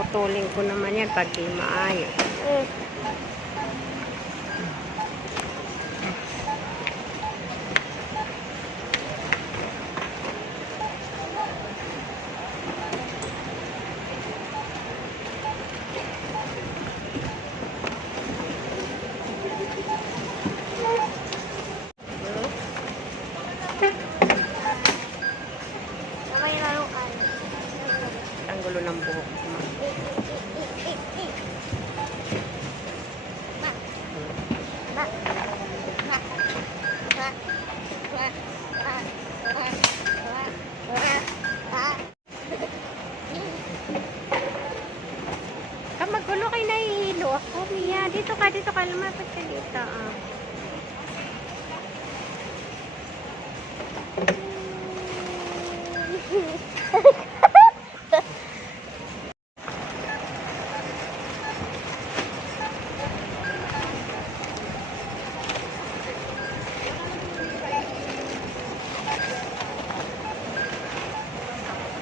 Puputulin ko naman yan pag di maayos. Mm. May laruan. Ang gulo ng buhok mo. Ka magulo kay nahihilo ako, Mia. Dito ka, dito ka. Lumapit ka dito.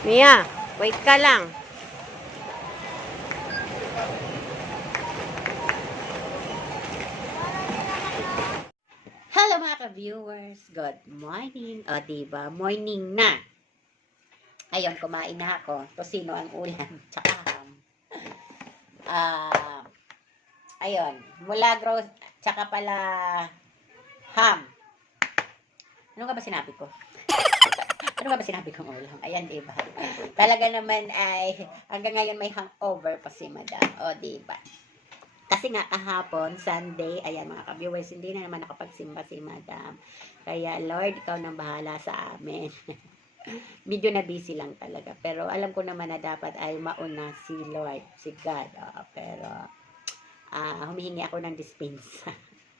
Mia, wait ka lang. Ka-viewers. Good morning. O, diba? Morning na. Ayun, kumain na ako. Tosino ang ulam. Tsaka ham. Ah, ayun. Mula gross, tsaka pala ham. Ano nga ba sinabi ko? ano nga ba sinabi kong ulam? Ayan, diba? Talaga naman ay hanggang ngayon may hangover pa si madam. O, diba? Kasi nga kahapon, Sunday, ayan mga ka-viewers, hindi na naman nakapagsimba si madam. Kaya, Lord, ikaw nang bahala sa amin. Medyo na busy lang talaga. Pero alam ko naman na dapat ay mauna si Lord, si God. Oo, pero ah humihingi ako ng dispensa.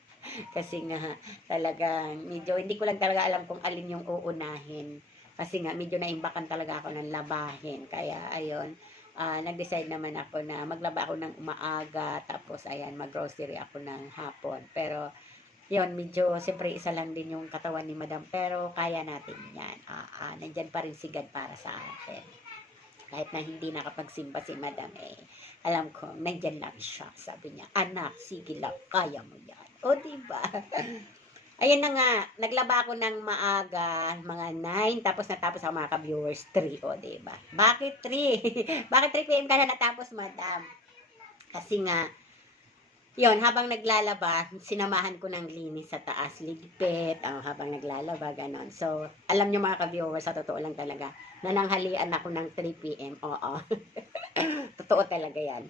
Kasi nga talagang medyo hindi ko lang talaga alam kung alin yung uunahin. Kasi nga medyo naimbakan talaga ako ng labahin. Kaya ayun, ah nag-decide naman ako na maglaba ako ng umaaga tapos ayan mag-grocery ako ng hapon. Pero yun, medyo, siyempre isa lang din yung katawan ni madam, pero kaya natin yan. Ah, ah, nandyan pa rin si God para sa atin. Kahit na hindi nakapagsimba si madam, eh, alam ko, nandyan lang siya. Sabi niya, anak, sige lang, kaya mo yan. O, diba? Ayan na nga, naglaba ako ng maaga, mga 9, tapos natapos ako mga ka-viewers, 3, o, diba? Bakit 3? Bakit 3 p.m. ka na natapos, madam? Kasi nga, yon habang naglalaba, sinamahan ko ng linis sa taas, ligpit, ah, habang naglalaba, ganon. So, alam nyo mga ka-viewers, sa totoo lang talaga, nananghalian ako ng 3 p.m. Oo. totoo talaga yan.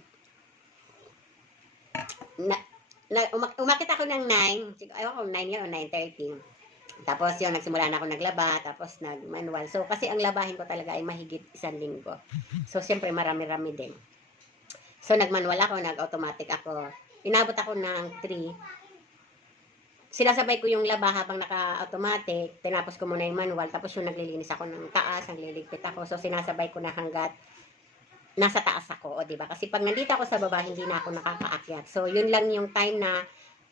Na, na, umak- umakit ako ng 9, sig- ayaw ko 9 yun o 9.30. Tapos yun, nagsimula na ako naglaba, tapos nag-manual. So, kasi ang labahin ko talaga ay mahigit isang linggo. So, siyempre marami-rami din. So, nag-manual ako, nag-automatic ako. Inabot ako ng 3. Sinasabay ko yung laba habang naka-automatic. Tinapos ko muna yung manual. Tapos yung naglilinis ako ng taas, nagliligpit ako. So, sinasabay ko na hanggat nasa taas ako. O, diba? Kasi pag nandito ako sa baba, hindi na ako nakakaakyat. So, yun lang yung time na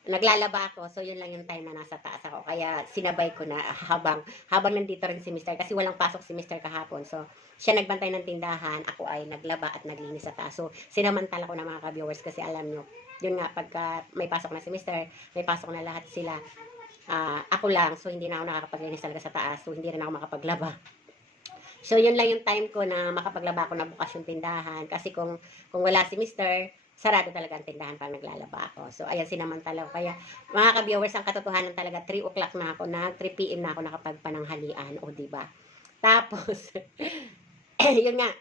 naglalaba ako. So, yun lang yung time na nasa taas ako. Kaya, sinabay ko na habang, habang nandito rin si Mr. Kasi walang pasok si Mr. kahapon. So, siya nagbantay ng tindahan. Ako ay naglaba at naglinis sa taas. So, sinamantala ko na mga ka-viewers kasi alam nyo, yun nga, pagka may pasok na si Mr., may pasok na lahat sila. Ah, ako lang, so hindi na ako nakakapaglinis talaga sa taas. So, hindi rin ako makapaglaba. So, yun lang yung time ko na makapaglaba ako na bukas yung tindahan. Kasi kung, kung wala si Mr., sarado talaga ang tindahan pag naglalaba ako. So, ayan, sinamantala ko. Kaya, mga ka-viewers, ang katotohanan talaga, 3 o'clock na ako, na 3 p.m. na ako nakapagpananghalian. O, ba? Tapos, yun nga,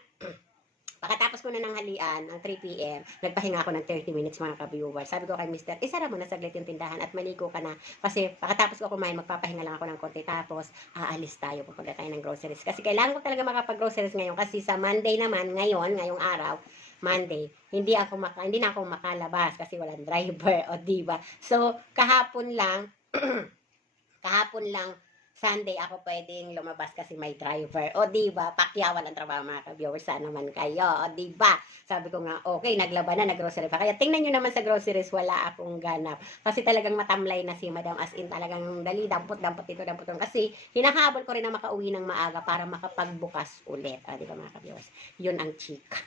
Pagkatapos ko na ng halian, ang 3 p.m., nagpahinga ako ng 30 minutes mga ka-viewers. Sabi ko kay Mr., isara mo na saglit yung tindahan at maligo ka na. Kasi pagkatapos ko kumain, magpapahinga lang ako ng konti. Tapos, aalis tayo, pupunta tayo ng groceries. Kasi kailangan ko talaga makapag-groceries ngayon. Kasi sa Monday naman, ngayon, ngayong araw, Monday, hindi ako maka, hindi na ako makalabas kasi walang driver, o diba? So, kahapon lang, kahapon lang, Sunday ako pwedeng lumabas kasi may driver. O di ba? Pakyawan ang trabaho mga ka-viewers. Sana naman kayo. O di ba? Sabi ko nga, okay, naglaba na, naggrocery pa. Kaya tingnan nyo naman sa groceries, wala akong ganap. Kasi talagang matamlay na si Madam as in talagang dali, dampot, dampot dito, dampot dito. Kasi hinahabol ko rin na makauwi ng maaga para makapagbukas ulit. O di ba mga ka-viewers? Yun ang chika.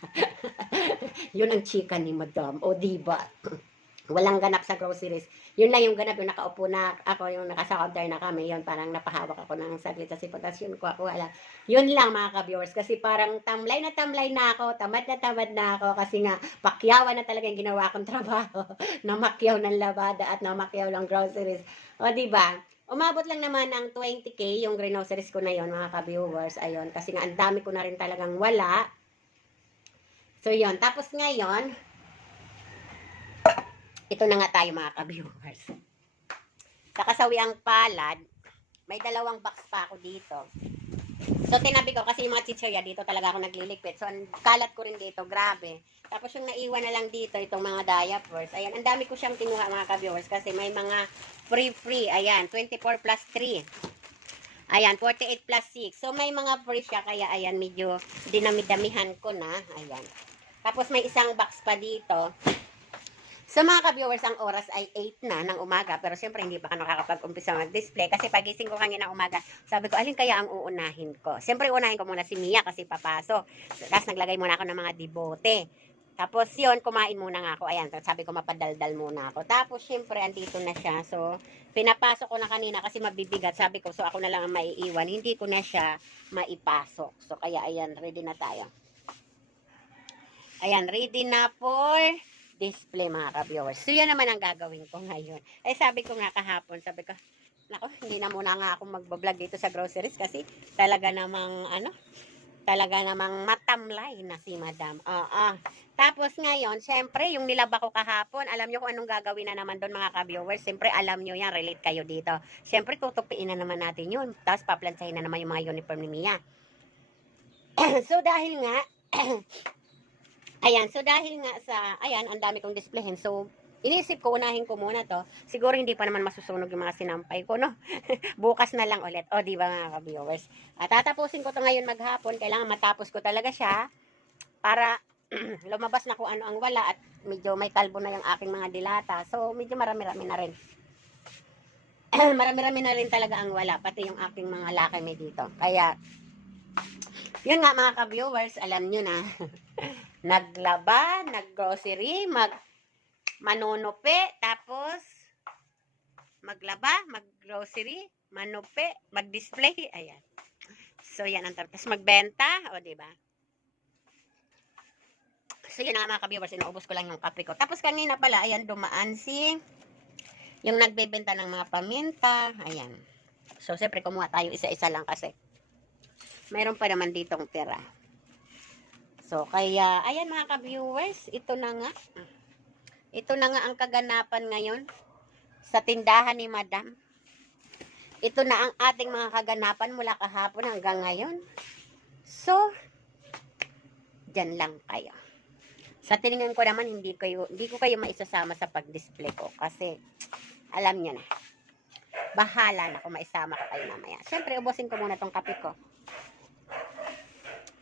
Yun ang chika ni madam. O, di ba? Walang ganap sa groceries. Yun lang yung ganap, yung nakaupo na ako, yung nakasa counter na kami, yun parang napahawak ako ng saglit sa sipotas, yun ko ako wala. Yun lang mga ka-viewers, kasi parang tamlay na tamlay na ako, tamad na tamad na ako, kasi nga, pakyawan na talaga yung ginawa kong trabaho, namakyaw ng labada at namakyaw ng groceries. O, ba? Umabot lang naman ng 20k yung groceries ko na yon mga ka-viewers. Ayun, kasi nga ang dami ko na rin talagang wala. So, yon Tapos ngayon, ito na nga tayo mga ka-viewers. Sa kasawiang palad, may dalawang box pa ako dito. So, tinabi ko kasi yung mga chichirya dito talaga ako nagliligpit. So, ang kalat ko rin dito, grabe. Tapos yung naiwan na lang dito, itong mga diapers. Ayan, ang dami ko siyang kinuha mga ka-viewers kasi may mga free-free. Ayan, 24 plus 3. Ayan, 48 plus 6. So, may mga free siya, kaya ayan, medyo dinamidamihan ko na. Ayan. Tapos may isang box pa dito. So mga ka-viewers, ang oras ay 8 na ng umaga. Pero siyempre hindi pa ka nakakapag-umpisa mag-display. Kasi pagising ko kanina umaga, sabi ko, alin kaya ang uunahin ko? Siyempre unahin ko muna si Mia kasi papasok. Tapos naglagay muna ako ng mga dibote. Tapos yun, kumain muna nga ako. Ayan, sabi ko mapadaldal muna ako. Tapos siyempre, andito na siya. So, pinapasok ko na kanina kasi mabibigat. Sabi ko, so ako na lang ang maiiwan. Hindi ko na siya maipasok. So, kaya ayan, ready na tayo. Ayan, ready na for display mga ka-viewers. So, yan naman ang gagawin ko ngayon. Ay, sabi ko nga kahapon, sabi ko, nako, hindi na muna nga ako magbablog dito sa groceries kasi talaga namang, ano, talaga namang matamlay na si madam. Oo. Tapos ngayon, syempre, yung nilaba ko kahapon, alam nyo kung anong gagawin na naman doon mga ka-viewers. Syempre, alam nyo yan, relate kayo dito. Syempre, tutupiin na naman natin yun. Tapos, paplansahin na naman yung mga uniform ni Mia. so, dahil nga, Ayan, so dahil nga sa, ayan, ang dami kong displayhin. So, inisip ko, unahin ko muna to. Siguro hindi pa naman masusunog yung mga sinampay ko, no? Bukas na lang ulit. O, di ba mga ka-viewers? At tatapusin ko to ngayon maghapon. Kailangan matapos ko talaga siya para lumabas na kung ano ang wala at medyo may kalbo na yung aking mga dilata. So, medyo marami-rami na rin. marami-rami na rin talaga ang wala. Pati yung aking mga lakay dito. Kaya, yun nga mga ka-viewers, alam nyo na. naglaba, naggrocery, mag manunupi, tapos maglaba, maggrocery, manupi, mag-display, ayan. So, yan ang tapos magbenta, o, di ba? So, yun nga mga ka-viewers, inuubos ko lang yung kape ko. Tapos kanina pala, ayan, dumaan si yung nagbebenta ng mga paminta, ayan. So, siyempre, kumuha tayo isa-isa lang kasi mayroon pa naman ditong tira. So, kaya, ayan mga ka-viewers, ito na nga. Ito na nga ang kaganapan ngayon sa tindahan ni Madam. Ito na ang ating mga kaganapan mula kahapon hanggang ngayon. So, dyan lang kayo. Sa tingin ko naman, hindi, kayo, hindi ko kayo maisasama sa pag-display ko kasi alam nyo na. Bahala na kung maisama ko kayo mamaya. Siyempre, ubusin ko muna tong kape ko.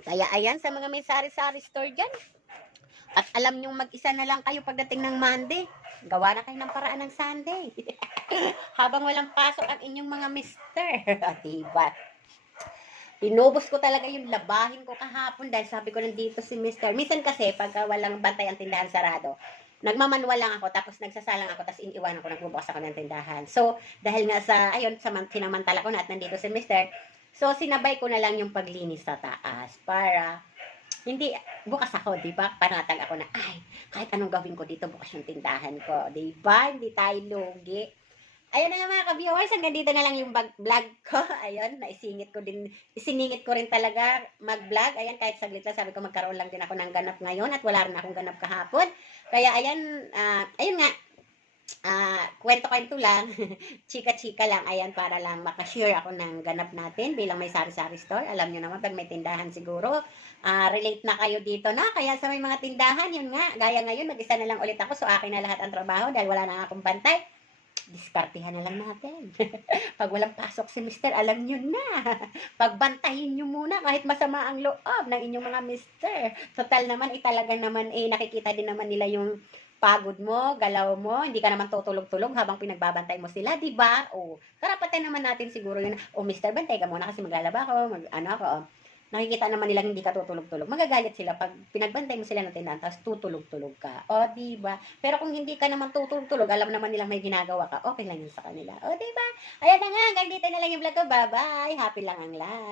Kaya ayan sa mga may sari-sari store dyan. At alam nyong mag-isa na lang kayo pagdating ng Monday. Gawa na kayo ng paraan ng Sunday. Habang walang pasok ang inyong mga mister. diba? Inubos ko talaga yung labahin ko kahapon dahil sabi ko nandito si mister. Minsan kasi pagka walang bantay ang tindahan sarado, nagmamanual lang ako tapos nagsasalang ako tapos iniiwanan ko nagbubukas ako ng tindahan. So, dahil nga sa, ayun, sa sinamantala ko na at nandito si mister, So, sinabay ko na lang yung paglinis sa taas para hindi, bukas ako, di ba? Panatag ako na, ay, kahit anong gawin ko dito, bukas yung tindahan ko, di ba? Hindi tayo lugi. Ayun na nga mga ka-viewers, hanggang dito na lang yung vlog ko. Ayun, naisingit ko din, isiningit ko rin talaga mag-vlog. Ayan, kahit saglit lang, sabi ko magkaroon lang din ako ng ganap ngayon at wala rin akong ganap kahapon. Kaya ayan, ah, ayun nga, ah, kwento-kwento lang, chika-chika lang, ayan, para lang makashare ako ng ganap natin bilang may sari-sari store. Alam nyo naman, pag may tindahan siguro, ah, relate na kayo dito na. Kaya sa may mga tindahan, yun nga, gaya ngayon, mag-isa na lang ulit ako, so akin na lahat ang trabaho dahil wala na akong bantay. Diskartihan na lang natin. Pag walang pasok si mister, alam nyo na. Pagbantahin nyo muna kahit masama ang loob ng inyong mga mister. Total naman, eh, talaga naman, eh, nakikita din naman nila yung pagod mo, galaw mo, hindi ka naman tutulog-tulog habang pinagbabantay mo sila, di ba? O, karapatan naman natin siguro yun, o Mr. Bantay ka muna kasi maglalaba ako, mag, ano ako, oh. nakikita naman nilang hindi ka tutulog-tulog, magagalit sila pag pinagbantay mo sila ng tindahan, tapos tutulog-tulog ka. O, di ba? Pero kung hindi ka naman tutulog-tulog, alam naman nilang may ginagawa ka, okay lang yun sa kanila. O, di ba? Ayan na nga, hanggang dito na lang yung vlog ko. Bye-bye. Happy lang ang life.